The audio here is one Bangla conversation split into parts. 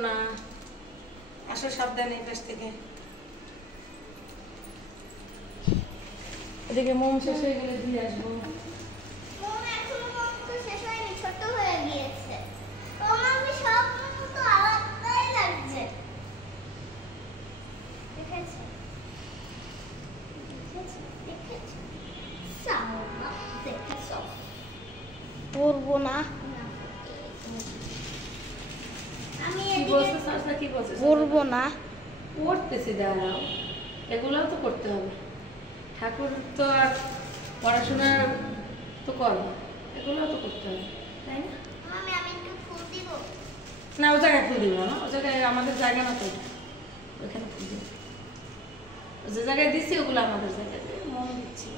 সোনা, আসো সাবধানে এই পাশ থেকে। এদিকে মোম শেষ হয়ে গেলে দিয়ে আসবো। মোম এখনো মোম তো শেষ হয়নি, ছোট হয়ে গিয়েছে। আমি সব মোম তো আলাদাই লাগছে। দেখেছো? দেখেছো? সামা দেখেছো? পড়বো না। আমি কি বলছো সাসা, কি বলছো? পড়বো না। পড়তেছি, দাঁড়াও, এগুলোও তো করতে হবে। ঠাকুর তো আর পড়াশোনা তো করো, এগুলোও তো করতে হবে, তাই না? আমি একটু ফুল দিব। না, ও জায়গায় ফুল দিব না, ও জায়গায় আমাদের জায়গা না তো, ওইখানে ফুল দিব। যে জায়গায় দিচ্ছি ওগুলো আমাদের জায়গায়, মন দিচ্ছি।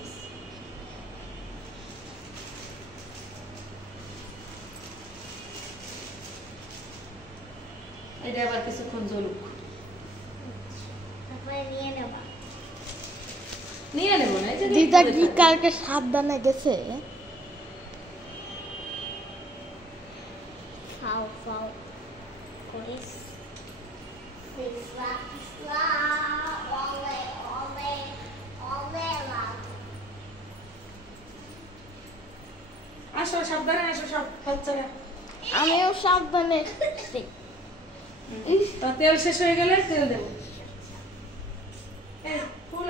এটা আবার কিছুক্ষণ জ্বলুক, তারপরে নিয়ে নেবা। নিয়ে নেবো না। দিদা কি কালকে সাবধানে গেছে? ফাও ফাও করিস। সিসলা সিসলা ওলে ওলে ওলে লাভ। আসো সাবধানে, আসো সব বাচ্চারা। আমিও সাবধানে এসেছি। তা তেল শেষ হয়ে গেলে তেল দেবো। ফুল